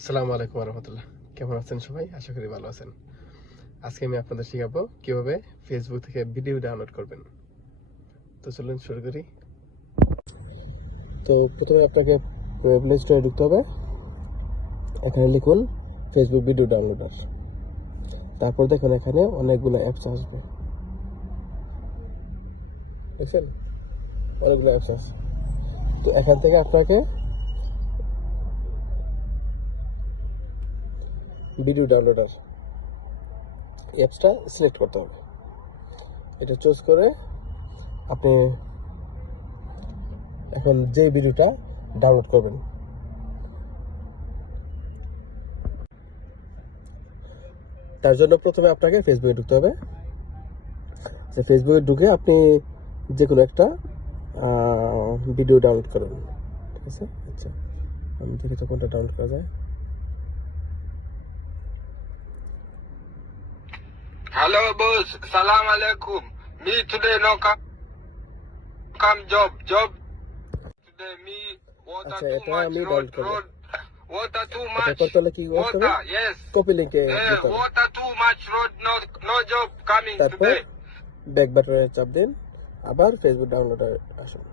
আসসালামু আলাইকুম রহমতুল্লাহ। কেমন আছেন সবাই? আশা করি ভালো আছেন। আজকে আমি আপনাদের শেখাবো কিভাবে ফেসবুক থেকে ভিডিও ডাউনলোড করবেন। তো চলুন শুরু করি। তো প্রথমে আপনাকে প্লে স্টোরে ঢুকতে হবে। এখানে লিখুন ফেসবুক ভিডিও ডাউনলোডার। তারপর দেখুন এখানে অনেকগুলো অ্যাপস আসবে, দেখছেন? অনেকগুলো অ্যাপস আছে। তো এখান থেকে আপনাকে ভিডিও ডাউনলোডার অ্যাপসটা সিলেক্ট করতে হবে। এটা চুজ করে আপনি এখন যে ভিডিওটা ডাউনলোড করবেন, তার জন্য প্রথমে আপনাকে ফেসবুকে ঢুকতে হবে। ফেসবুকে ঢুকে আপনি যে কোনো একটা ভিডিও ডাউনলোড করবেন, ঠিক আছে? আচ্ছা, আমি দেখি তো কোনটা ডাউনলোড করা যায়। Hello boss, salam alaikum. Me today no come job today me water আচ্ছা, too এটা much আমি road ডাউনলোড করবো। water too এটা much করতে হলে কি করতে হবে? water yes কপি লিঙ্কে যেতে হবে। water too much road no job coming তারপর today. ব্যাক বাটনে চাপ দিন, আবার ফেসবুক ডাউনলোডার আসুন।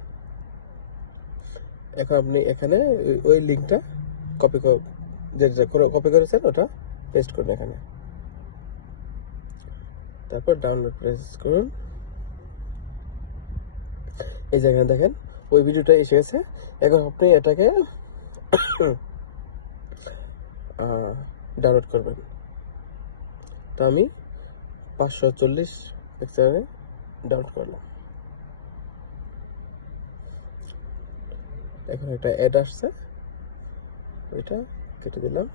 এখন আপনি এখানে ওই লিঙ্কটা কপি যেটা কপি করেছেন ওটা পেস্ট করুন এখানে। তারপর ডাউনলোড প্রেস করুন। এই জায়গায় দেখেন ওই ভিডিওটা এসে গেছে। এখন আপনি এটাকে ডাউনলোড করবেন। তো আমি 540 পিক্সেলে ডাউনলোড করলাম। এখন একটা অ্যাড আসছে, ওইটা কেটে দিলাম।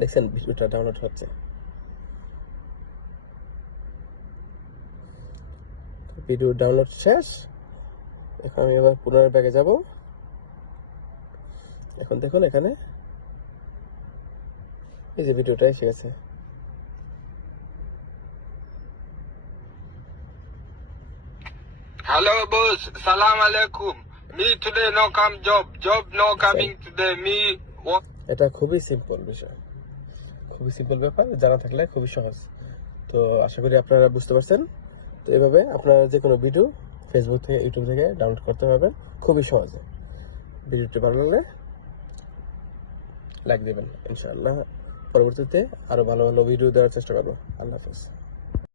দেখছেন ভিডিওটা ডাউনলোড হচ্ছে। ভিডিও ডাউনলোড শেষ। এখন আমি আবার পুনরায় ব্যাগে যাব। এখন দেখুন এখানে এই যে ভিডিওটা এসে গেছে। Hello boss, salam alaikum. Me today no come job no coming today me এটা খুবই সিম্পল বিষয়, খুবই সিম্পল ব্যাপার, জানা থাকলে খুবই সহজ। তো আশা করি আপনারা বুঝতে পারছেন। তো এভাবে আপনারা যে কোনো ভিডিও ফেসবুক থেকে ইউটিউব থেকে ডাউনলোড করতে পারবেন খুবই সহজে। ভিডিওটি ভালো লাগলে লাইক দেবেন। ইনশাআল্লাহ পরবর্তীতে আরো ভালো ভালো ভিডিও দেওয়ার চেষ্টা করবো। আল্লাহ হাফেজ।